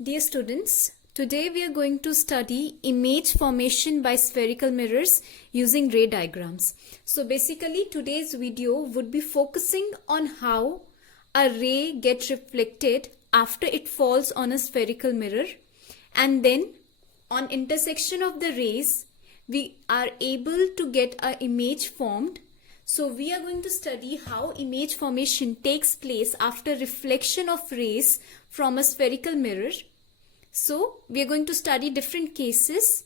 Dear students, today we are going to study image formation by spherical mirrors using ray diagrams. So basically today's video would be focusing on how a ray gets reflected after it falls on a spherical mirror, and then on intersection of the rays we are able to get an image formed. So we are going to study how image formation takes place after reflection of rays from a spherical mirror. So we are going to study different cases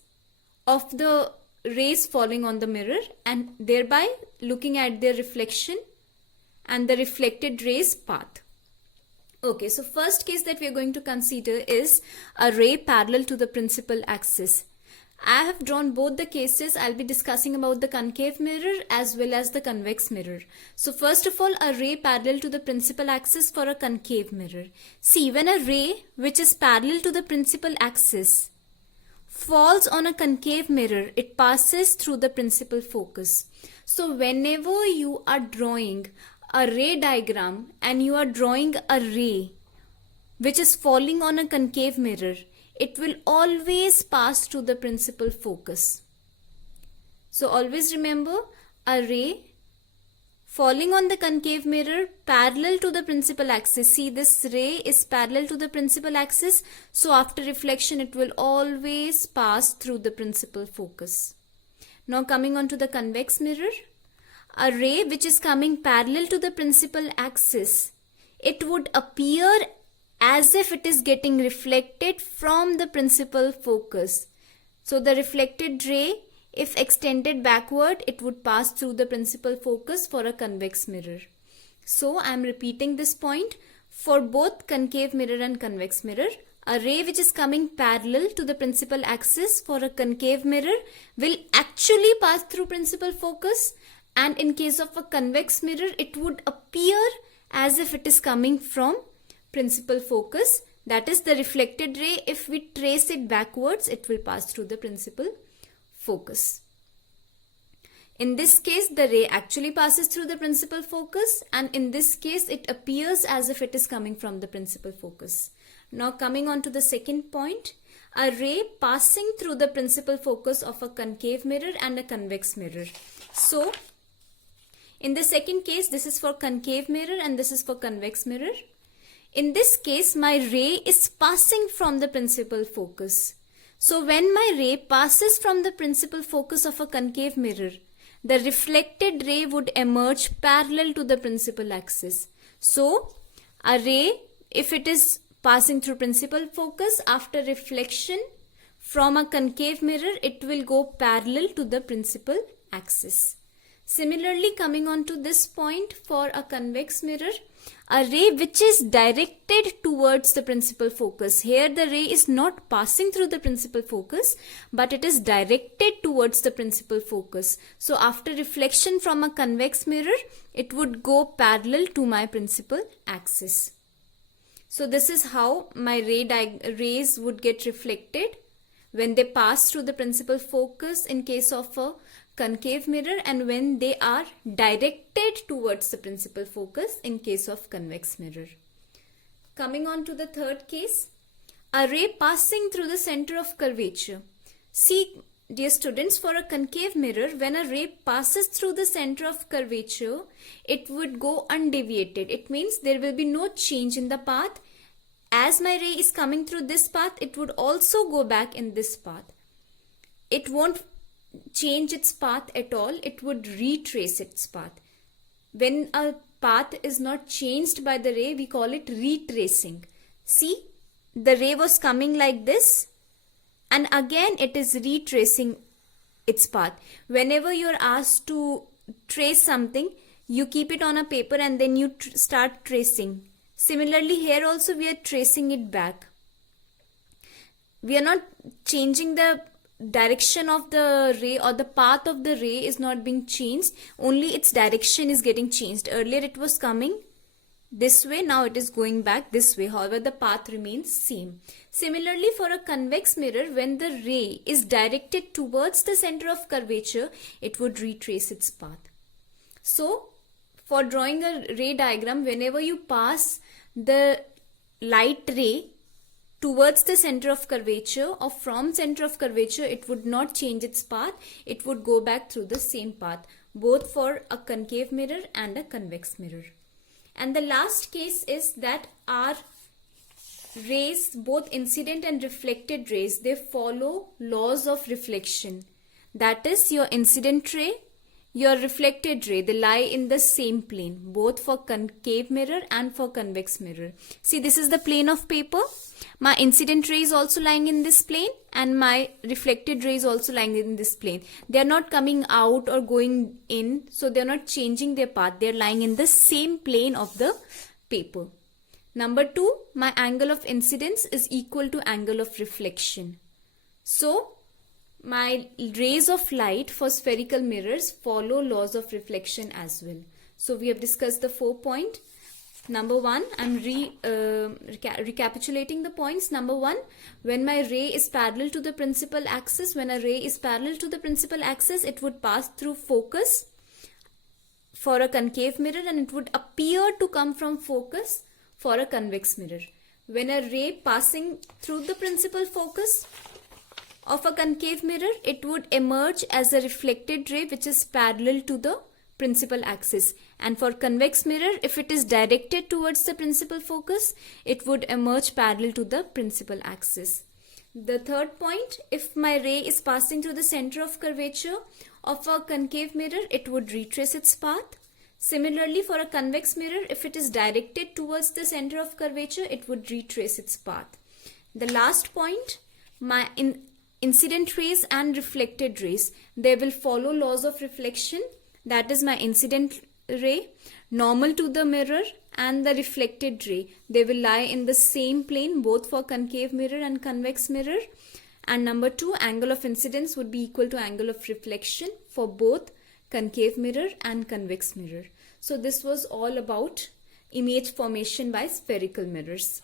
of the rays falling on the mirror and thereby looking at their reflection and the reflected rays path. Okay, so first case that we are going to consider is a ray parallel to the principal axis. I have drawn both the cases. I'll be discussing about the concave mirror as well as the convex mirror. So first of all, a ray parallel to the principal axis for a concave mirror. See, when a ray which is parallel to the principal axis falls on a concave mirror, it passes through the principal focus. So whenever you are drawing a ray diagram and you are drawing a ray which is falling on a concave mirror, it will always pass to the principal focus. So always remember, a ray falling on the concave mirror parallel to the principal axis. See, this ray is parallel to the principal axis. So after reflection, it will always pass through the principal focus. Now coming on to the convex mirror, a ray which is coming parallel to the principal axis, it would appear as if it is getting reflected from the principal focus. So the reflected ray, if extended backward, it would pass through the principal focus for a convex mirror. So I am repeating this point. For both concave mirror and convex mirror, a ray which is coming parallel to the principal axis for a concave mirror will actually pass through principal focus, and in case of a convex mirror, it would appear as if it is coming from principal focus. That is, the reflected ray, if we trace it backwards, it will pass through the principal focus. In this case, the ray actually passes through the principal focus, and in this case it appears as if it is coming from the principal focus. Now coming on to the second point, a ray passing through the principal focus of a concave mirror and a convex mirror. So in the second case, this is for concave mirror and this is for convex mirror. In this case, my ray is passing from the principal focus. So when my ray passes from the principal focus of a concave mirror, the reflected ray would emerge parallel to the principal axis. So a ray, if it is passing through principal focus, after reflection from a concave mirror, it will go parallel to the principal axis. Similarly, coming on to this point for a convex mirror, a ray which is directed towards the principal focus. Here the ray is not passing through the principal focus, but it is directed towards the principal focus. So after reflection from a convex mirror, it would go parallel to my principal axis. So this is how my rays would get reflected when they pass through the principal focus in case of a concave mirror, and when they are directed towards the principal focus in case of convex mirror. Coming on to the third case, a ray passing through the center of curvature. See, dear students, for a concave mirror, when a ray passes through the center of curvature, it would go undeviated. It means there will be no change in the path. As my ray is coming through this path, it would also go back in this path. It won't change its path at all. It would retrace its path. When a path is not changed by the ray, we call it retracing. See, the ray was coming like this and again it is retracing its path. Whenever you are asked to trace something, you keep it on a paper and then you start tracing. Similarly, here also we are tracing it back. We are not changing the direction of the ray, or the path of the ray is not being changed, only its direction is getting changed. Earlier it was coming this way, now it is going back this way. However, the path remains same. Similarly, for a convex mirror, when the ray is directed towards the center of curvature, it would retrace its path. So for drawing a ray diagram, whenever you pass the light ray towards the center of curvature or from center of curvature, it would not change its path. It would go back through the same path, both for a concave mirror and a convex mirror. And the last case is that our rays, both incident and reflected rays, they follow laws of reflection. That is, your incident ray, your reflected ray, they lie in the same plane, both for concave mirror and for convex mirror. See, this is the plane of paper. My incident ray is also lying in this plane and my reflected ray is also lying in this plane. They are not coming out or going in, so they are not changing their path. They are lying in the same plane of the paper. Number 2, my angle of incidence is equal to angle of reflection. So, my rays of light for spherical mirrors follow laws of reflection as well. So, we have discussed the 4 points. Number 1, I'm recapitulating the points. Number 1, when my ray is parallel to the principal axis, it would pass through focus for a concave mirror and it would appear to come from focus for a convex mirror. When a ray passing through the principal focus of a concave mirror, it would emerge as a reflected ray which is parallel to the principal axis. And for convex mirror, if it is directed towards the principal focus, it would emerge parallel to the principal axis. The third point, if my ray is passing through the center of curvature of a concave mirror, it would retrace its path. Similarly, for a convex mirror, if it is directed towards the center of curvature, it would retrace its path. The last point, my incident rays and reflected rays, they will follow laws of reflection. That is, my incident ray, normal to the mirror, and the reflected ray, they will lie in the same plane both for concave mirror and convex mirror. And number 2, angle of incidence would be equal to angle of reflection for both concave mirror and convex mirror. So this was all about image formation by spherical mirrors.